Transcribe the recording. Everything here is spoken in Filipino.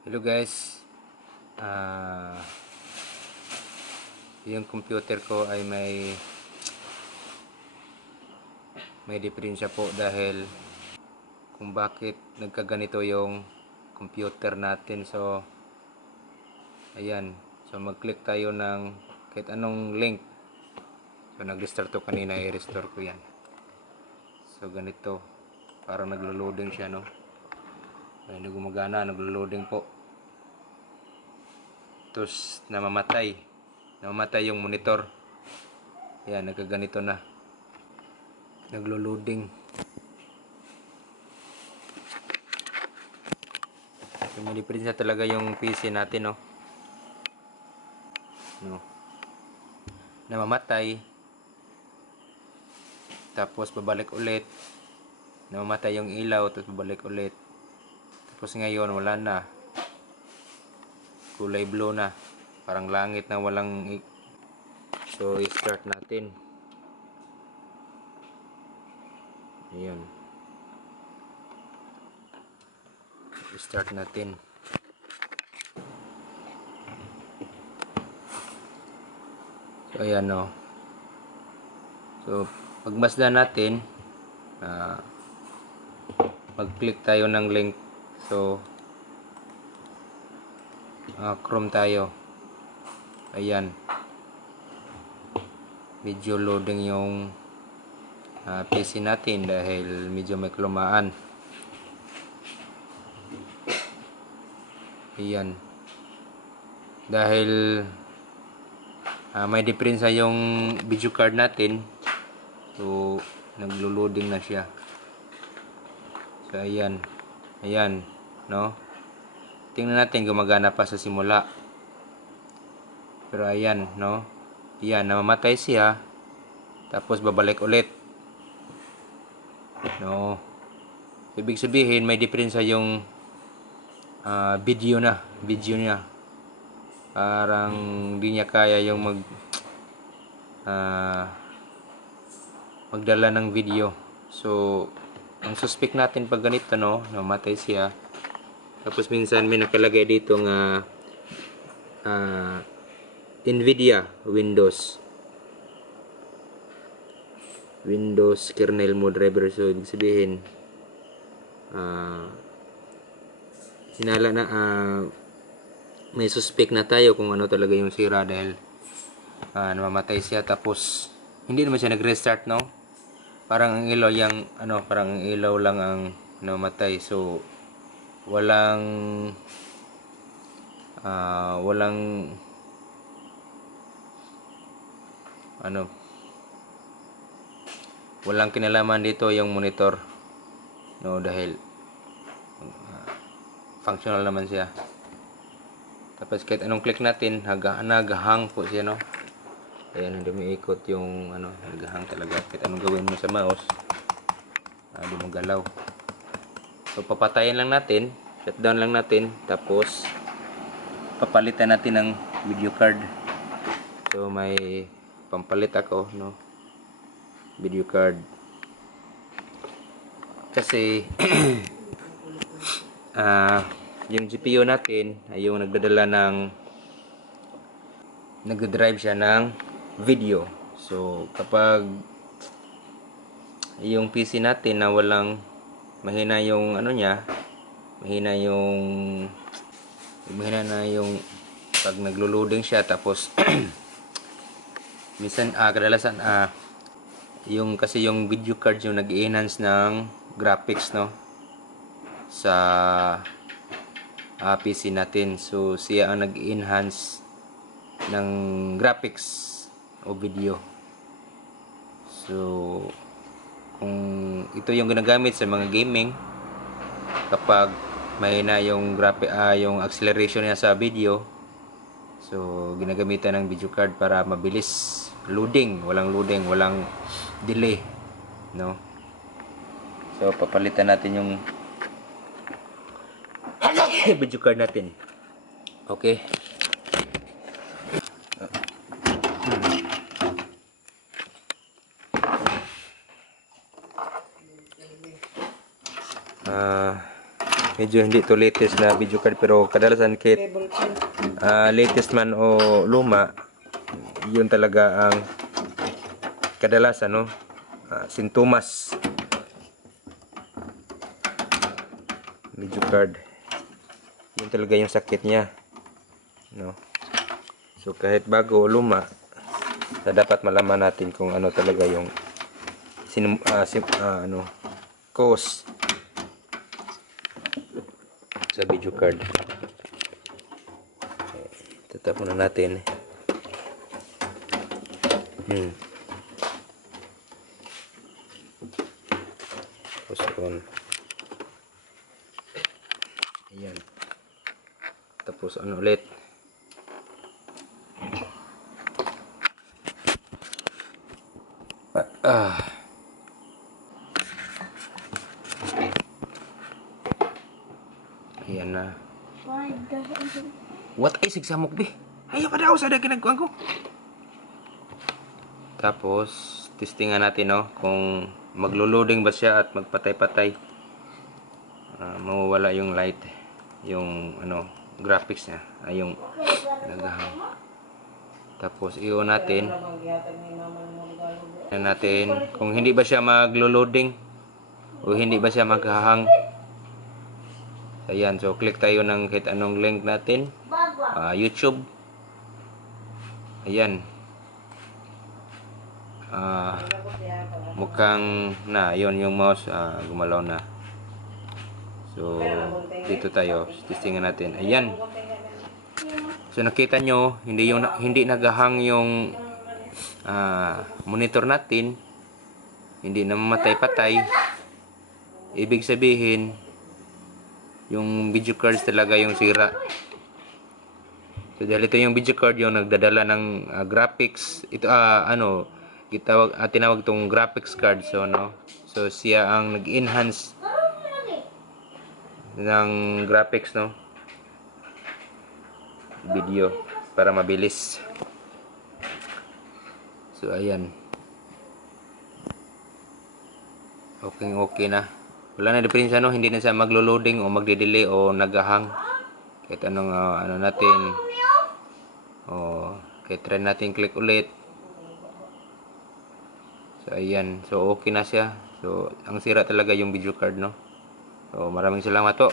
Hello guys, ah yung computer ko ay may diferensya po dahil kung bakit nagkaganito yung computer natin. So ayan, so mag-click tayo ng kahit anong link. So nag-restart to kanina, i-restore ko yan. So ganito, parang naglo-loading siya, no? Ay, hindi gumagana, naglo-loading po. Tapos namamatay yung monitor. Ayan, nagkaganito na, naglo-loading. So may diferensya talaga yung PC natin, no? Namamatay, tapos babalik ulit, namamatay yung ilaw, tapos babalik ulit. Tapos ngayon wala na, kulay blue na, parang langit na walang so i-start natin. Ayun, i-start natin. So ayan, no. So pagmasdan natin, mag-click tayo ng link. So Chrome tayo. Ayan, medyo loading yung PC natin dahil medyo may kalumaan. Ayan, dahil may diferensya yung video card natin, so naglo-loading na siya. So ayan, no? Tingnan natin, gumagana pa sa simula. Pero ayan, no? Ayan, namamatay siya, tapos babalik ulit, no? Ibig sabihin may diferensya yung video niya. Parang hindi niya kaya yung magdala ng video. So ang suspect natin pag ganito, no, namatay siya, tapos minsan may nakalagay dito nga Nvidia Windows kernel mode driver. So ibig sabihin sinala na, may suspect na tayo kung ano talaga yung sira dahil namamatay siya, tapos hindi naman siya nag-restart, no? Parang ang ilaw parang ang ilaw lang ang namatay. So walang walang kinalaman dito yung monitor, no, dahil functional naman siya. Tapos kahit anong click natin, nag-hang po siya, no? Ayan, hindi may ikot yung nag-hang talaga. Kahit anong gawin mo sa mouse, hindi mo galaw. So papatayin lang natin, shutdown lang natin, tapos papalitan natin ng video card. So may pampalit ako, no, video card, kasi yung GPU natin ay yung nagdadrive siya ng video. So kapag yung PC natin na mahina yung mahina na yung pag naglo-loading siya, tapos minsan kadalasan kasi yung video card yung nag-enhance ng graphics, no, sa PC natin. So siya ang nag-enhance ng graphics o video. So kung ito yung ginagamit sa mga gaming, kapag mahina yung yung acceleration niya sa video, so ginagamitan ng video card para mabilis loading, walang delay, no? So papalitan natin yung video card natin. Okay, medyo hindi to latest na video card, pero kadalasan kahit Cable pen. latest man o luma, yun talaga ang kadalasan, no? Sintomas video card, yun talaga yung sakit niya, no? So kahit bago o luma, dapat malaman natin kung ano talaga yung cause sa video card. Tatap muna natin. Tapos on. Ayan. Tapos ano ulit. Ayan na. What ay sigsamok be? Ayaw pa daw sa ginagawa ko. Tapos testingan natin, no, kung maglo-loading ba siya at magpatay-patay. Mawawala yung light, yung graphics niya, ay yung naghahang. Tapos i-on natin. Tingnan natin kung hindi ba siya maglo-loading o hindi ba siya maghahang. Ayan, so click tayo ng kahit anong link natin. YouTube. Ayan. Mukhang na, yon yung mouse gumalaw na. So dito tayo, testingan natin. Ayan. So nakita nyo, hindi naghahang yung monitor natin. Hindi na mamatay-patay. Ibig sabihin, yung video cards talaga yung sira. So dahil ito yung video card yung nagdadala ng graphics, ito tinawag tong graphics card. So siya ang nag-enhance ng graphics, no, video para mabilis. So ayan, okay na. Wala na diferensya, no, hindi na siya maglo-loading o magde-delay o naghahang. Kahit anong natin, kahit try natin click ulit. So ayan, so okay na siya. So ang sira talaga yung video card, no. So maraming salamat po.